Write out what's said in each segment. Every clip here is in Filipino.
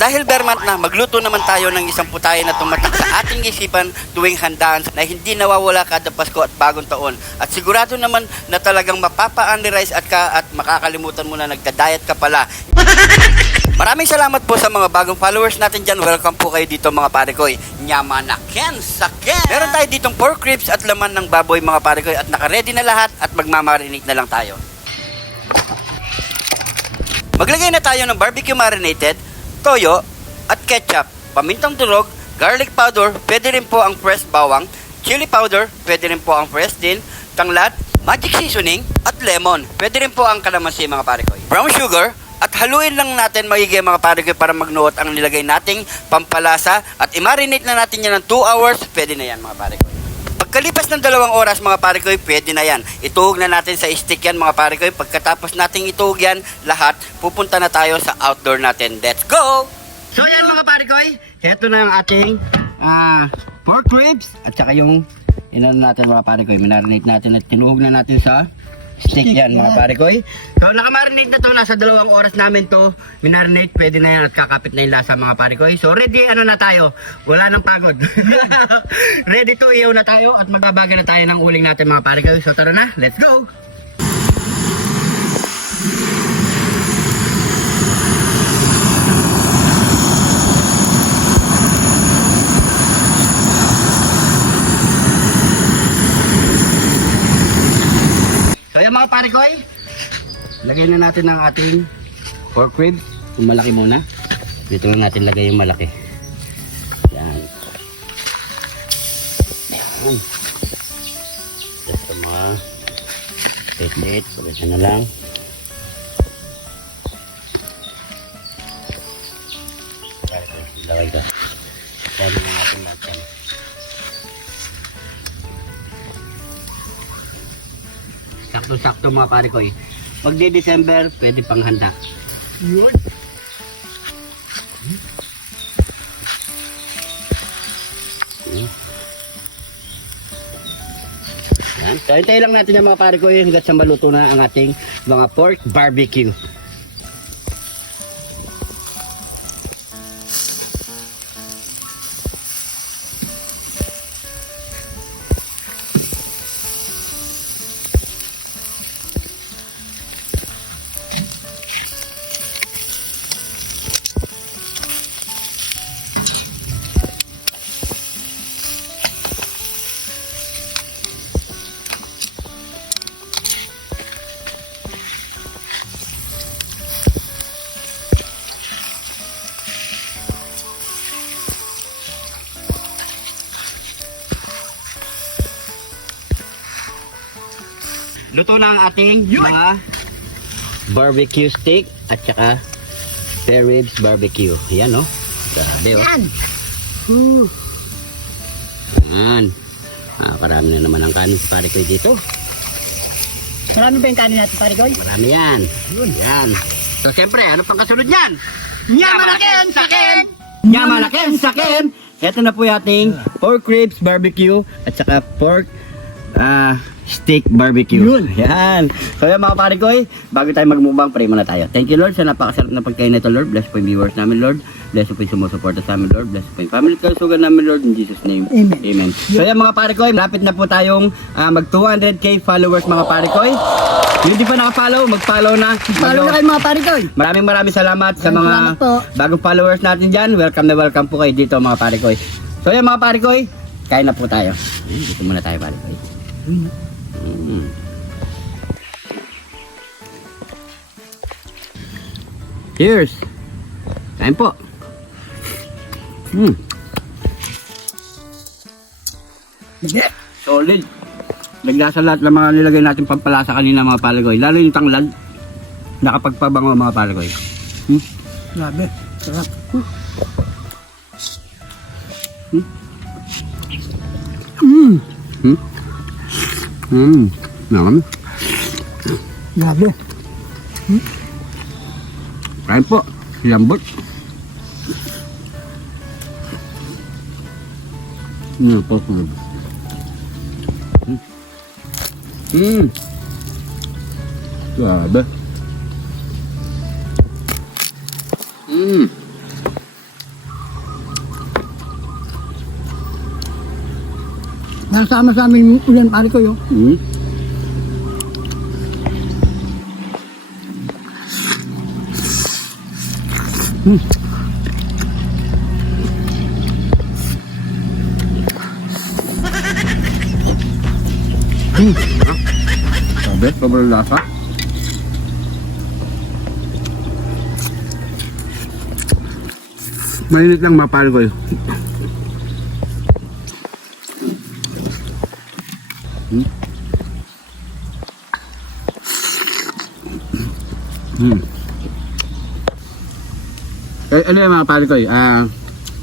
dahil Bermant na, magluto naman tayo ng isang putahe na tumatak sa ating isipan tuwing handaan na hindi nawawala kada Pasko at bagong taon. At sigurado naman na talagang mapapa-unrice at makakalimutan mo na nagda-diet ka pala. Maraming salamat po sa mga bagong followers natin dyan. Welcome po kayo dito mga pare koy. Nyamanaken saken! Meron tayo ditong pork ribs at laman ng baboy mga pare koy at naka-ready na lahat at magmamarinig na lang tayo. Maglagay na tayo ng barbecue marinated, toyo, at ketchup, pamintang durog, garlic powder, pwede rin po ang fresh bawang, chili powder, pwede rin po ang fresh din, tanglad, magic seasoning, at lemon. Pwede rin po ang kalamansi mga pare koy. Brown sugar, at haluin lang natin maigi mga pare koy para magnuot ang nilagay nating pampalasa at i-marinate na natin yan ng 2 hours, pwede na yan mga pare koy. Pagkalipas ng 2 oras mga pare koy, pwede na yan. Ituhog na natin sa stick yan mga pare koy. Pagkatapos nating ituhog yan lahat, pupunta na tayo sa outdoor natin. Let's go! So yan mga pare koy, heto na yung ating pork ribs at saka yung inano natin mga pare koy. Marinate natin at tinuhog na natin sa stick yan mga pare koy. So nakamarinate na to, nasa 2 oras namin to minarinate, pwede na yan at kakapit na yung lasa mga pare koy. So ready na tayo, wala nang pagod. Ready to iyaw na tayo at magbabaga na tayo ng uling natin mga pare koy. So tara na, let's go! So yan mga pare koy, lagay na natin ang ating pork ribs. Yung malaki muna. Dito lang natin lagay yung malaki. Yan. Yan. Just sa mga tit-tit. Pagkasa na lang. Lagay ka. Pwede na natin natin. Sakto-sakto mga pare koy. Pag di December, pwede pang handa. Yun. Yan. So, hintayin lang natin yung mga pare koy hanggat sa maluto na ang ating mga pork barbecue. Luto na ang ating mga barbecue steak at saka spare ribs barbecue. Yan o. Grabe o. Yan. Yan. Karami na naman ang kanin si pare koy dito. Marami ba yung kanin natin pare koy? Marami yan. Yan. So siyempre, ano pang kasunod yan? Nyamanaken saken! Nyamanaken saken! Ito na po yung ating pork ribs barbecue at saka pork steak barbecue. Yun. Yan. So yan mga pare koy, bago tayo magmubang, pray muna tayo. Thank you Lord sa napakasarap na pagkain nito Lord. Bless po yung viewers namin Lord. Bless po yung sumusuporta sa amin Lord. Bless po yung family kalusugan namin Lord. In Jesus name. Amen. Amen. So yan mga pare koy, malapit na po tayong mag 200k followers mga pare koy. Yung di pa naka-follow, mag-follow na. Follow na kayo mga pare koy. Maraming salamat sa mga Salamat po. bagong followers natin dyan. Welcome na welcome po kayo dito mga pare koy. So yan mga pare koy, kain na po tayo. Dito muna tayo pare koy. Cheers! Kain po! Solid! Naglasa lahat ng mga nilagay natin pampalasa kanina mga palagoy. Lalo yung tanglad. Nakapagpabango mga palagoy. Grabe. Sarap. Naman. Grabe. Kain po. Lambot. Po. Grabe. Nasama sa aming ulan, pare ko yun. Hmm. Sabi, sobrang lasa. Mainit lang mapal ko yun. Ano yung mga pare ko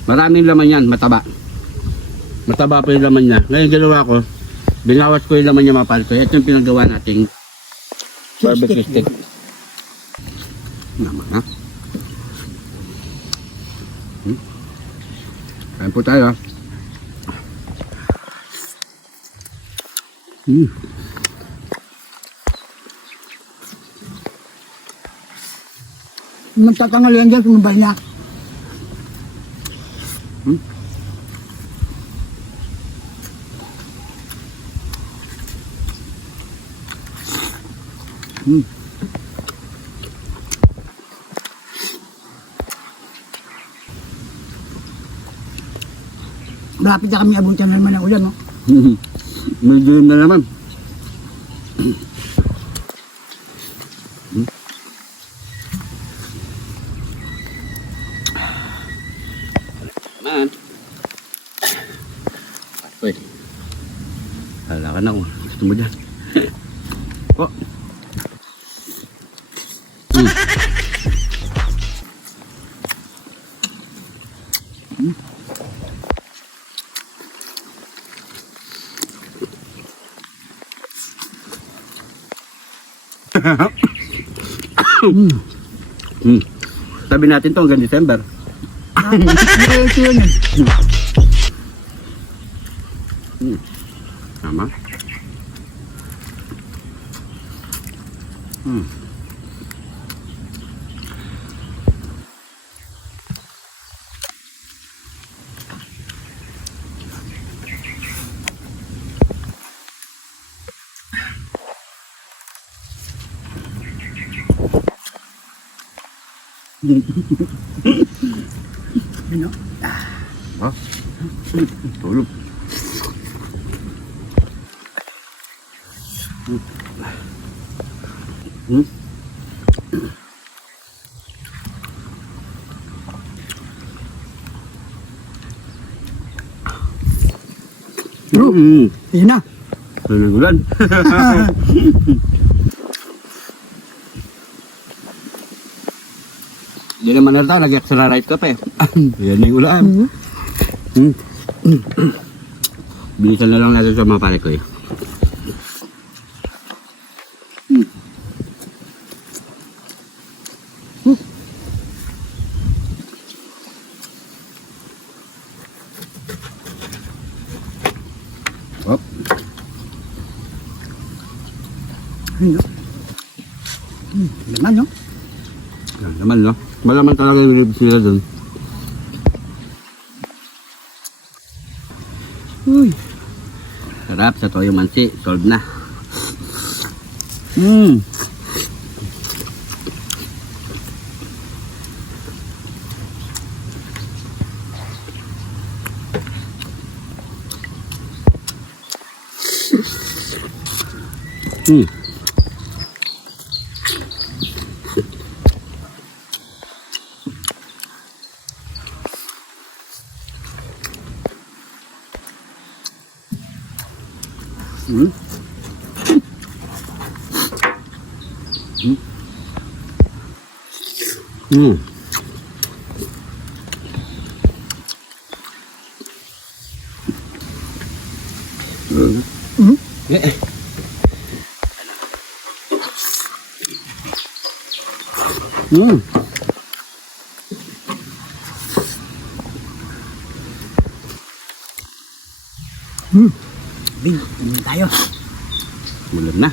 maraming laman yan, mataba. Mataba pa yung laman niya. Ngayon ginawa ko, binawas ko yung laman niya mga pare ko. Ito yung pinagawa nating barbecue stick. Naman ha. Kain po tayo. Magtatangal yan dyan, sumabay niya. Malapit na kami abutan naman ng ulan, no? May dilim na naman. Man. Uy. Hala ka na ako. Gusto mo dyan. Oh. Sabi natin to hanggang December. Ito yun eh. Tama. Ano? Ah, tulog. Bro, yun na. Nagulan. Hindi naman nalata, nag-extra-ride ka pa eh. Yan na yung ulan. Bilisan na lang natin sa mga pare ko eh. Oh. Ano? Laman, no? Yan naman no. Malaman talaga yung ribs nila dun. Uy. Sarap sa toyo mansi. Solve na. Bing, tingin tayo. Mulan na.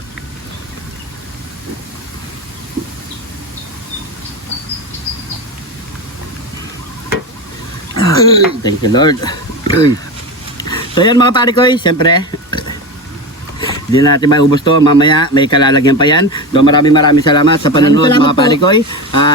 Thank you Lord. So yan mga pare ko, siyempre, hindi na natin maubos to. Mamaya may kalalagyan pa yan. So maraming salamat sa panonood Maraming salamat mga pare ko.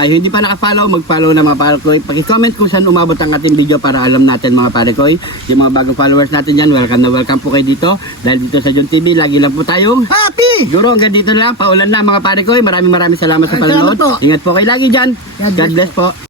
Yung hindi pa nakafollow, mag-follow na mga pare ko. Paki-comment kung saan umabot ang ating video para alam natin mga pare ko. Yung mga bagong followers natin yan, welcome na welcome po kayo dito. Dahil dito sa John TV, lagi lang po tayong Happy! siguro hanggang dito lang. Paulan na mga pare ko. Maraming salamat sa Salamat panonood. po. Ingat po kayo lagi dyan. God bless po.